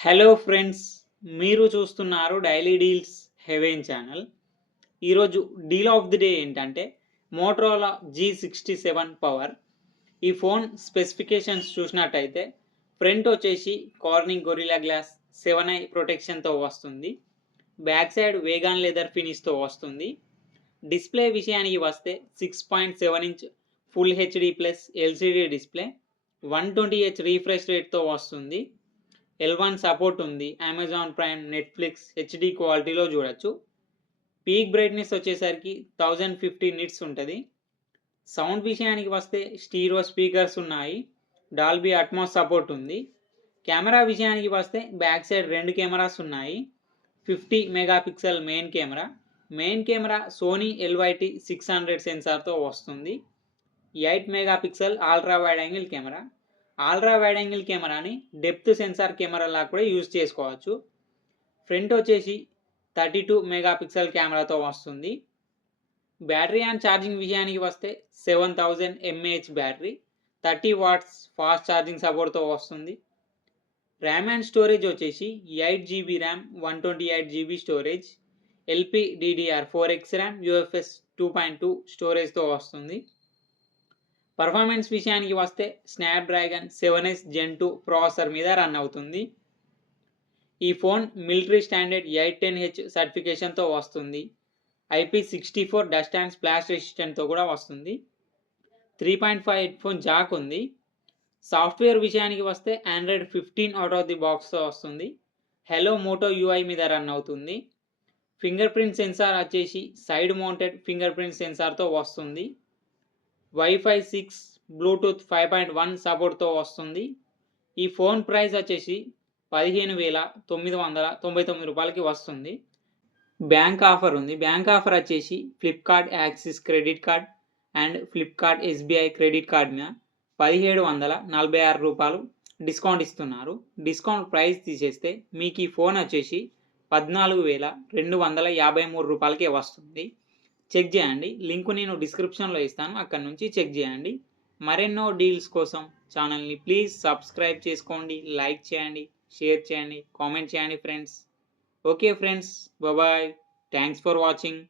Hello friends, మీరు చూస్తున్నారు daily deals heaven channel. ఈరోజు డీల్ ఆఫ్ ది డే ఏంటంటే మోటరోలా G67 పవర్. ఈ ఫోన్ స్పెసిఫికేషన్స్ చూసినట్టయితే ఫ్రంట్ వచ్చేసి కార్నింగ్ గొరిల్లా గ్లాస్ 7i ప్రొటెక్షన్తో వస్తుంది. బ్యాక్ సైడ్ వేగాన్ లెదర్ ఫినిష్తో వస్తుంది. డిస్ప్లే విషయానికి వస్తే 6.7 inch full HD plus LCD display, 120Hz refresh రేట్తో వస్తుంది. L1 సపోర్ట్ ఉంది. అమెజాన్ ప్రైమ్, నెట్ఫ్లిక్స్ హెచ్డి క్వాలిటీలో చూడొచ్చు. పీక్ బ్రైట్నెస్ వచ్చేసరికి 1050 నిట్స్ ఉంటుంది. సౌండ్ విషయానికి వస్తే స్టీరియో స్పీకర్స్ ఉన్నాయి. డాల్బీ అట్మాస్ సపోర్ట్ ఉంది. కెమెరా విషయానికి వస్తే బ్యాక్ సైడ్ 2 కెమెరాస్ ఉన్నాయి. 50 megapixel main camera Sony LYT 600 సెన్సార్తో వస్తుంది. 8 megapixel ultra wide angle camera. Ultra wide angle కెమెరాని డెప్త్ సెన్సార్ కెమెరాలా కూడా యూజ్ చేసుకోవచ్చు. ఫ్రంట్ వచ్చేసి 32 మెగాపిక్సెల్ కెమెరాతో వస్తుంది. బ్యాటరీ అండ్ ఛార్జింగ్ విషయానికి వస్తే 7000 mAh battery, 30 watts fast charging సపోర్ట్తో వస్తుంది. ర్యామ్ అండ్ స్టోరేజ్ వచ్చేసి 8GB RAM, 128GB storage, LPDDR4X RAM, UFS 2.2 స్టోరేజ్తో వస్తుంది. పర్ఫార్మెన్స్ విషయానికి వస్తే స్నాప్డ్రాగన్ 7S Gen 2 ప్రాసెసర్ మీద రన్ అవుతుంది. ఈ ఫోన్ మిలిటరీ స్టాండర్డ్ 810H సర్టిఫికేషన్తో వస్తుంది. IP64 డస్ట్ అండ్ స్ప్లాష్ రెసిస్టెంట్తో కూడా వస్తుంది. 3.5 హెడ్ఫోన్ జాక్ ఉంది. సాఫ్ట్వేర్ విషయానికి వస్తే ఆండ్రాయిడ్ 15 అవుట్ ఆఫ్ ది బాక్స్తో వస్తుంది. హెలో మోటో UI మీద రన్ అవుతుంది. ఫింగర్ ప్రింట్ సెన్సార్ వచ్చేసి సైడ్ మౌంటెడ్ ఫింగర్ ప్రింట్ సెన్సార్తో వస్తుంది. Wi-Fi 6, బ్లూటూత్ 5.1 సపోర్ట్తో వస్తుంది. ఈ ఫోన్ ప్రైస్ వచ్చేసి 15,999 రూపాయలకి వస్తుంది. బ్యాంక్ ఆఫర్ ఉంది. బ్యాంక్ ఆఫర్ వచ్చేసి Flipkart axis credit card and Flipkart SBI credit card మీద 1746 రూపాయలు డిస్కౌంట్ ఇస్తున్నారు. డిస్కౌంట్ ప్రైస్ తీసేస్తే మీకు ఈ ఫోన్ వచ్చేసి 14,253 రూపాయలకే వస్తుంది. చెక్ చేయండి. లింక్ నేను డిస్క్రిప్షన్లో ఇస్తాను, అక్కడ నుంచి చెక్ చేయండి. మరెన్నో డీల్స్ కోసం ఛానల్ని ప్లీజ్ సబ్స్క్రైబ్ చేసుకోండి, లైక్ చేయండి, షేర్ చేయండి, కామెంట్ చేయండి friends. Okay friends, bye. Thanks for watching.